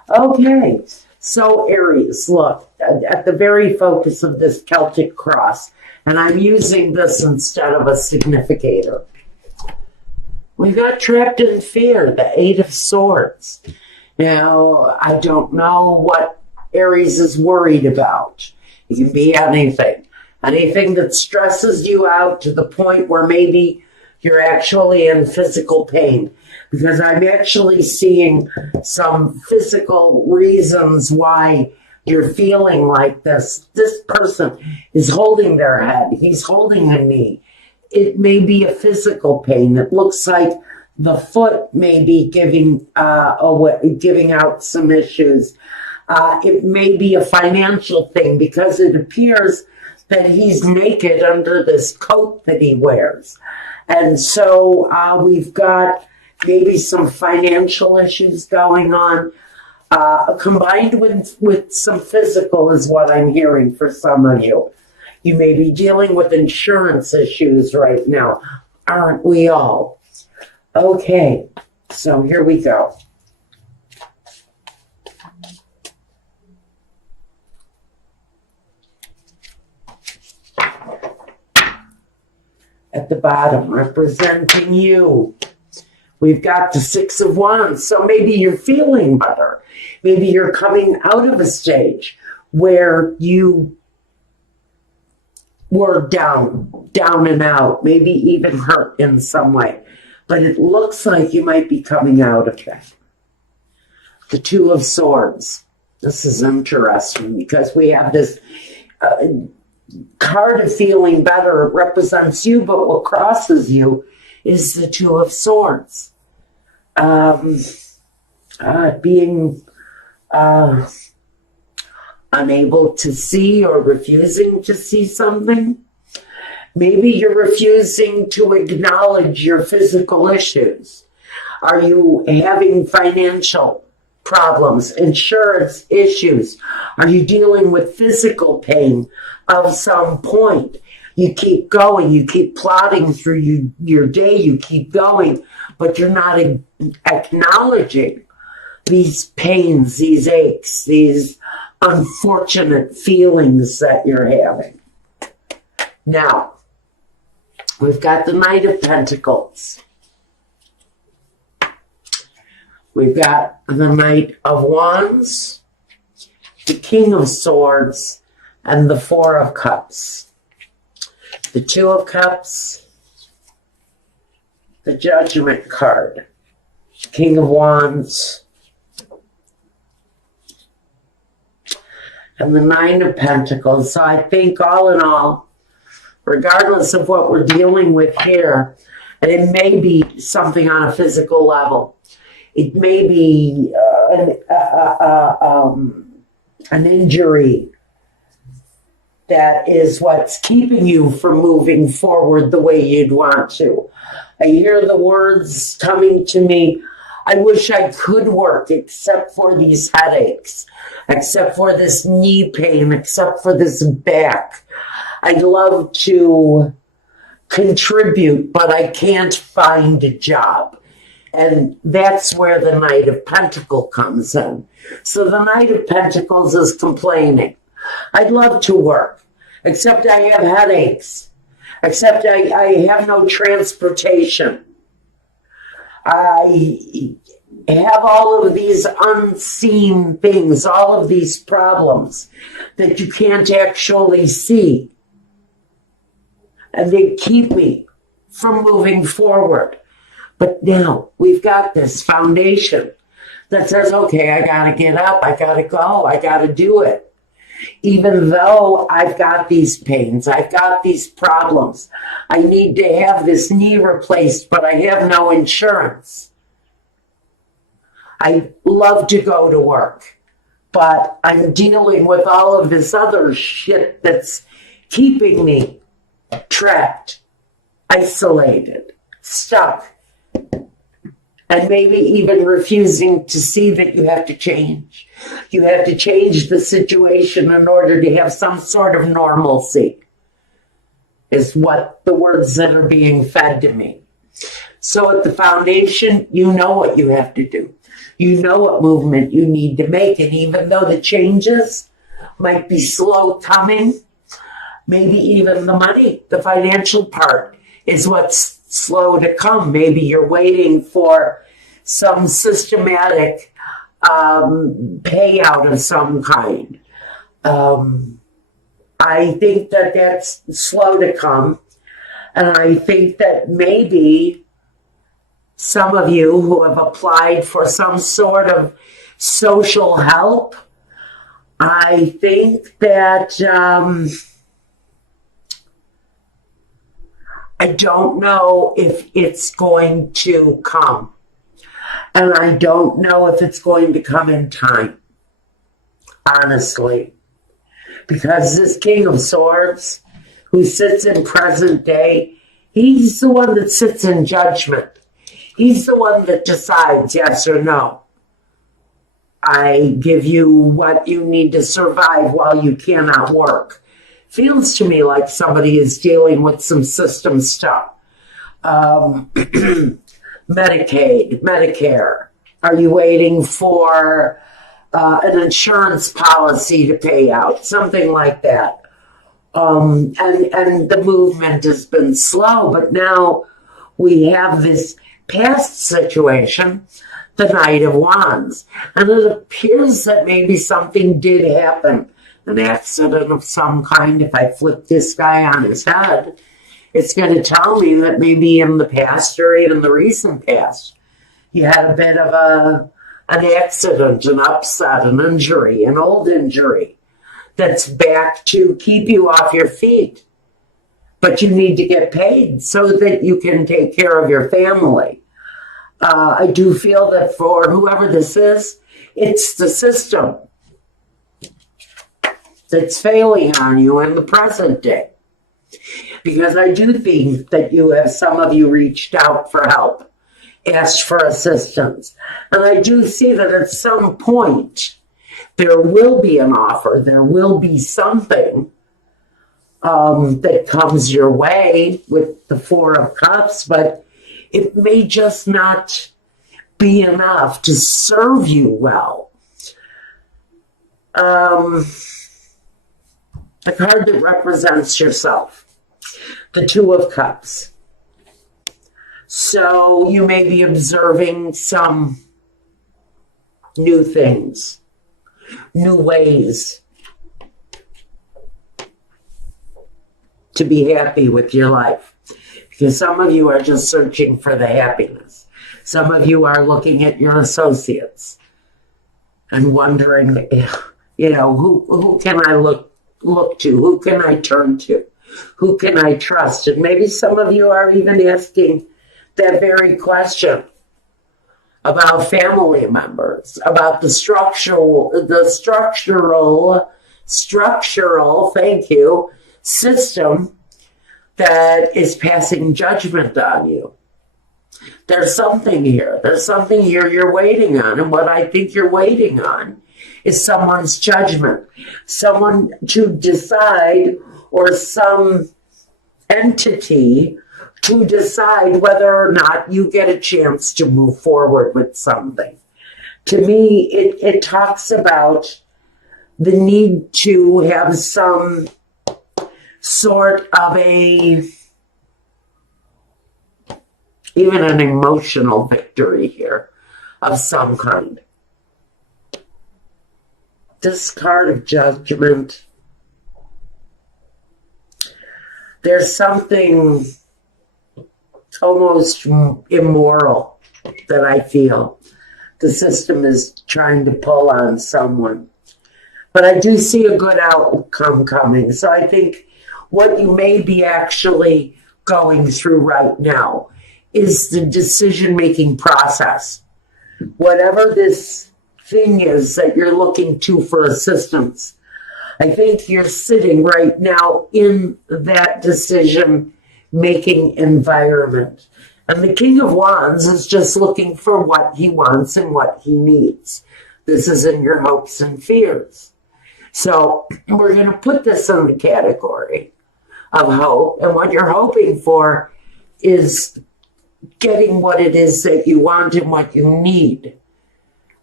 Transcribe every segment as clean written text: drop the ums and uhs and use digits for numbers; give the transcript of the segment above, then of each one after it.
Okay, so Aries, look, at the very focus of this Celtic cross, and I'm using this instead of a significator. We got trapped in fear, the Eight of Swords. Now, I don't know what Aries is worried about. It can be anything. Anything that stresses you out to the point where maybe you're actually in physical pain. Because I'm actually seeing some physical reasons why you're feeling like this. This person is holding their head. He's holding a knee. It may be a physical pain. It looks like the foot may be giving out some issues. It may be a financial thing because it appears that he's naked under this coat that he wears. And so we've got maybe some financial issues going on, combined with some physical is what I'm hearing for some of you. You may be dealing with insurance issues right now. Aren't we all? Okay, so here we go. At the bottom, representing you, we've got the Six of Wands. So maybe you're feeling better. Maybe you're coming out of a stage where you were down and out, maybe even hurt in some way. But it looks like you might be coming out of that. The Two of Swords. This is interesting because we have this card of feeling better. It represents you, but what crosses you is the Two of Swords. Being unable to see or refusing to see something. Maybe you're refusing to acknowledge your physical issues. Are you having financial problems, insurance issues? Are you dealing with physical pain of some point? You keep going, you keep plodding through your day, you keep going, but you're not acknowledging these pains, these aches, these unfortunate feelings that you're having. Now, we've got the Knight of Pentacles. We've got the Knight of Wands, the King of Swords, and the Four of Cups. The Two of Cups, the Judgment card, King of Wands, and the Nine of Pentacles. So I think all in all, regardless of what we're dealing with here, and it may be something on a physical level, it may be an injury that is what's keeping you from moving forward the way you'd want to. I hear the words coming to me, I wish I could work except for these headaches, except for this knee pain, except for this back. I'd love to contribute, but I can't find a job. And that's where the Knight of Pentacles comes in. So the Knight of Pentacles is complaining. I'd love to work, except I have headaches, except I have no transportation. I have all of these unseen things, all of these problems that you can't actually see. And they keep me from moving forward. But now we've got this foundation that says, okay, I got to get up, I got to go, I got to do it. Even though I've got these pains, I've got these problems, I need to have this knee replaced, but I have no insurance. I love to go to work, but I'm dealing with all of this other shit that's keeping me trapped, isolated, stuck. And maybe even refusing to see that you have to change. You have to change the situation in order to have some sort of normalcy, is what the words that are being fed to me. So at the foundation, you know what you have to do. You know what movement you need to make. And even though the changes might be slow coming, maybe even the money, the financial part is what's slow to come. Maybe you're waiting for some systematic payout of some kind. I think that that's slow to come. And I think that maybe some of you who have applied for some sort of social help, I think that I don't know if it's going to come. And I don't know if it's going to come in time, honestly. Because this King of Swords, who sits in present day, he's the one that sits in judgment. He's the one that decides yes or no. I give you what you need to survive while you cannot work. Feels to me like somebody is dealing with some system stuff. Medicaid, Medicare. Are you waiting for an insurance policy to pay out? Something like that. And the movement has been slow, but now we have this past situation, the Knight of Wands. And it appears that maybe something did happen, an accident of some kind. If I flip this guy on his head, it's going to tell me that maybe in the past or even the recent past, you had a bit of an accident, an upset, an injury, an old injury that's back to keep you off your feet. But you need to get paid so that you can take care of your family. I do feel that for whoever this is, it's the system that's failing on you in the present day. Because I do think that some of you reached out for help, asked for assistance. And I do see that at some point, there will be an offer, there will be something that comes your way with the Four of Cups, but it may just not be enough to serve you well. The card that represents yourself, the Two of Cups. So you may be observing some new things, new ways to be happy with your life. Because some of you are just searching for the happiness. Some of you are looking at your associates and wondering, who can I look to? Who can I turn to? Who can I trust? And maybe some of you are even asking that very question about family members, about the structural, thank you, system that is passing judgment on you. There's something here. There's something here you're waiting on. And what I think you're waiting on is someone's judgment. Someone to decide, or some entity to decide whether or not you get a chance to move forward with something. To me, it talks about the need to have some sort of even an emotional victory here of some kind. This card of Judgment, there's something almost immoral that I feel the system is trying to pull on someone. But I do see a good outcome coming. So I think what you may be actually going through right now is the decision-making process. Whatever this thing is that you're looking to for assistance, I think you're sitting right now in that decision-making environment. And the King of Wands is just looking for what he wants and what he needs. This is in your hopes and fears. So we're going to put this in the category of hope. And what you're hoping for is getting what it is that you want and what you need.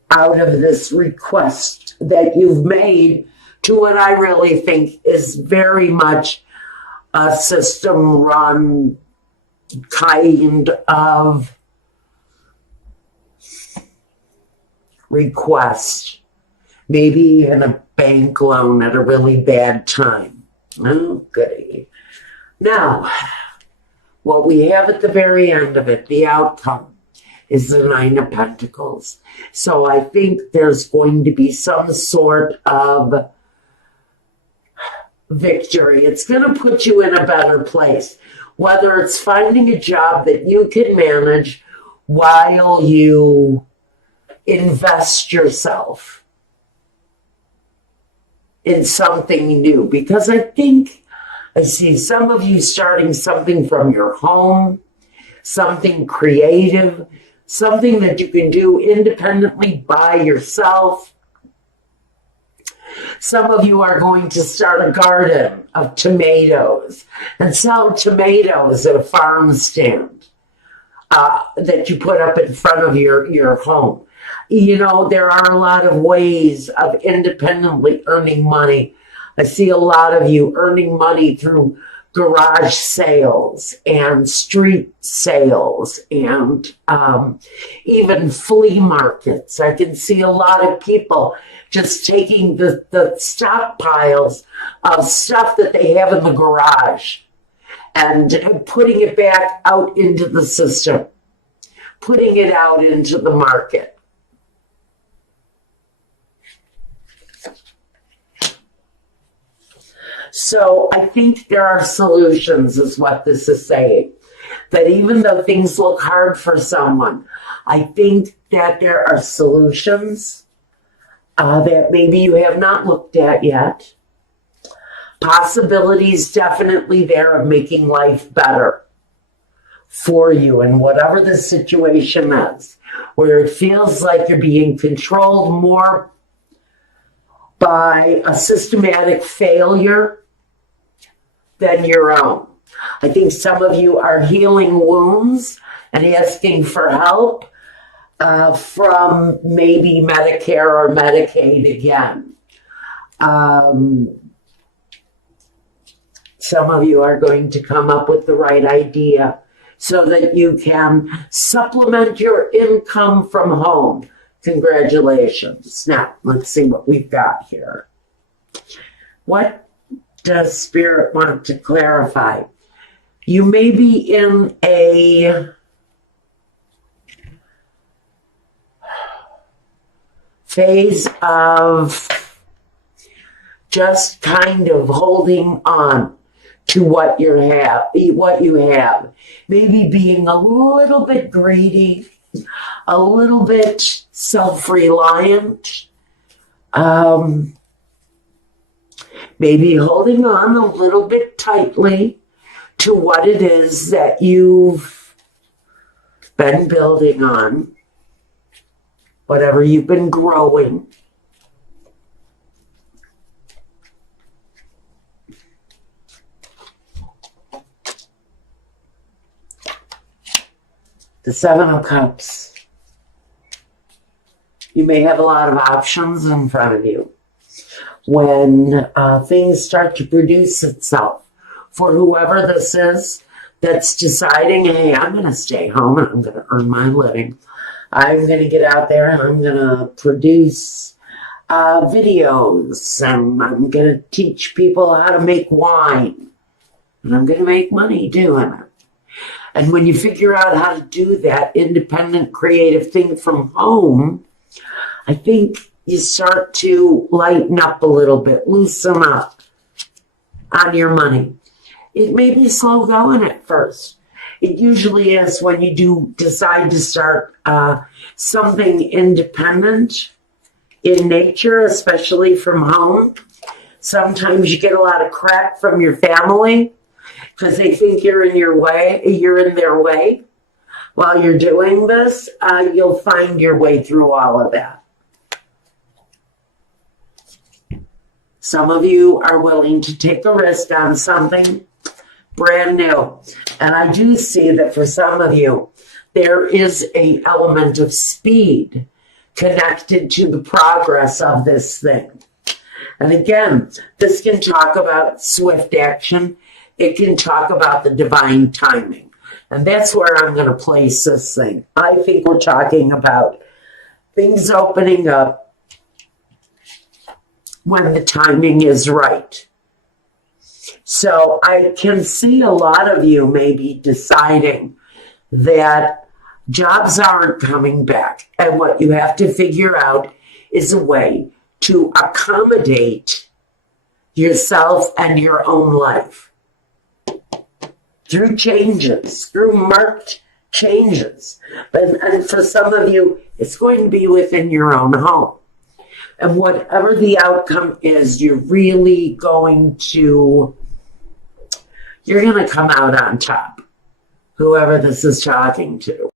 out of this request that you've made to what I really think is very much a system-run kind of request. Maybe even a bank loan at a really bad time. Oh, goody. Now, what we have at the very end of it, the outcome, is the Nine of Pentacles. So I think there's going to be some sort of victory. It's going to put you in a better place. Whether it's finding a job that you can manage while you invest yourself in something new. Because I think I see some of you starting something from your home, something creative, something that you can do independently by yourself. Some of you are going to start a garden of tomatoes and sell tomatoes at a farm stand that you put up in front of your home. You know, there are a lot of ways of independently earning money. I see a lot of you earning money through garage sales and street sales and even flea markets. I can see a lot of people just taking the stockpiles of stuff that they have in the garage and putting it back out into the system, putting it out into the market. So I think there are solutions, is what this is saying. That even though things look hard for someone, I think that there are solutions that maybe you have not looked at yet. Possibilities definitely there of making life better for you in whatever the situation is, where it feels like you're being controlled more by a systematic failure than your own. I think some of you are healing wounds and asking for help from maybe Medicare or Medicaid again. Some of you are going to come up with the right idea so that you can supplement your income from home. Congratulations. Now, let's see what we've got here. What does Spirit want to clarify? You may be in a phase of just kind of holding on to what you have. Maybe being a little bit greedy, a little bit self-reliant, maybe holding on a little bit tightly to what it is that you've been building on, whatever you've been growing. The Seven of Cups. You may have a lot of options in front of you when things start to produce itself. For whoever this is that's deciding, hey, I'm going to stay home and I'm going to earn my living. I'm going to get out there and I'm going to produce videos and I'm going to teach people how to make wine. And I'm going to make money doing it. And when you figure out how to do that independent creative thing from home, I think you start to lighten up a little bit, loosen up on your money. It may be slow going at first. It usually is when you do decide to start something independent in nature, especially from home. Sometimes you get a lot of crap from your family because they think you're in their way. While you're doing this, you'll find your way through all of that. Some of you are willing to take a risk on something brand new. And I do see that for some of you, there is an element of speed connected to the progress of this thing. And again, this can talk about swift action. It can talk about the divine timing. And that's where I'm going to place this thing. I think we're talking about things opening up when the timing is right. So I can see a lot of you maybe deciding that jobs aren't coming back. And what you have to figure out is a way to accommodate yourself and your own life through changes, through marked changes. And for some of you, it's going to be within your own home. And whatever the outcome is, you're going to come out on top, whoever this is talking to.